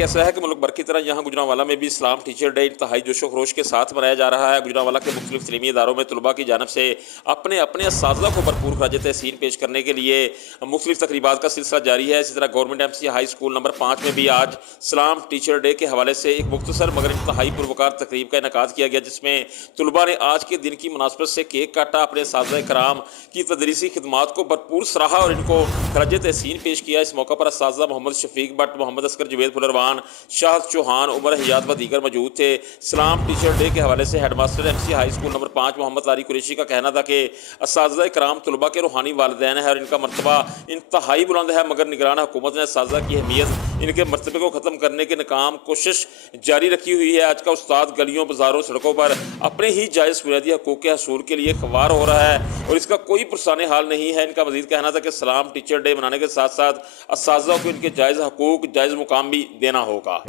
कैसा है कि मुल्क भर की तरह यहाँ गुजरांवाला में भी इस्लाम टीचर डे इंतहाई जोशो खरोश के साथ मनाया जा रहा है। गुजरांवाला के मुख्तलिफ तलीमी इदारों में तलबा की जानब से अपने अपने असातिज़ा को भरपूर खराज तहसीन पेश करने के लिए मुख्तलिफ तकरीबात का सिलसिला जारी है। इसी तरह government MC high school number 5 में भी आज इस्लाम टीचर डे के हवाले से एक मुख्तसर मगर इंतहाई पुरवकार तकरीब का इनेकाद किया गया, जिसमें तलबा ने आज के दिन की मुनासबत से केक काटा, अपने असातिज़ा कराम की तदरीसी खिदमात को भरपूर सराहा और इनको खराज तहसीन पेश किया। इस मौका पर असातिज़ा मोहम्मद शफीक भट्ट, मोहम्मद असगर जवेद फुलरवान, शाहद चौहान, उमर हयात व दीगर मौजूद थे। इस्लाम टीचर डे के हवाले से headmaster MC high school number 5 Mohammad Tariq Qureshi का कहना था कि असातिज़ा कराम तलबा के रूहानी वालिदैन है और इनका मरतबा इंतहाई बुलंद है, मगर निगरान हुकूमत ने असातिज़ा की अहमियत इनके मरतबे को ख़त्म करने के नाकाम कोशिश जारी रखी हुई है। आज का उस्ताद गलियों, बाजारों, सड़कों पर अपने ही जायज़ बुनियादी हकूक़ के हसूल के लिए ख्वार हो रहा है और इसका कोई पुरसाने हाल नहीं है। इनका मज़ीद कहना था कि इस्लाम टीचर डे मनाने के साथ साथ असातिज़ा को इनके जायज़ हकूक़, जायज़ मुकाम भी देना होगा।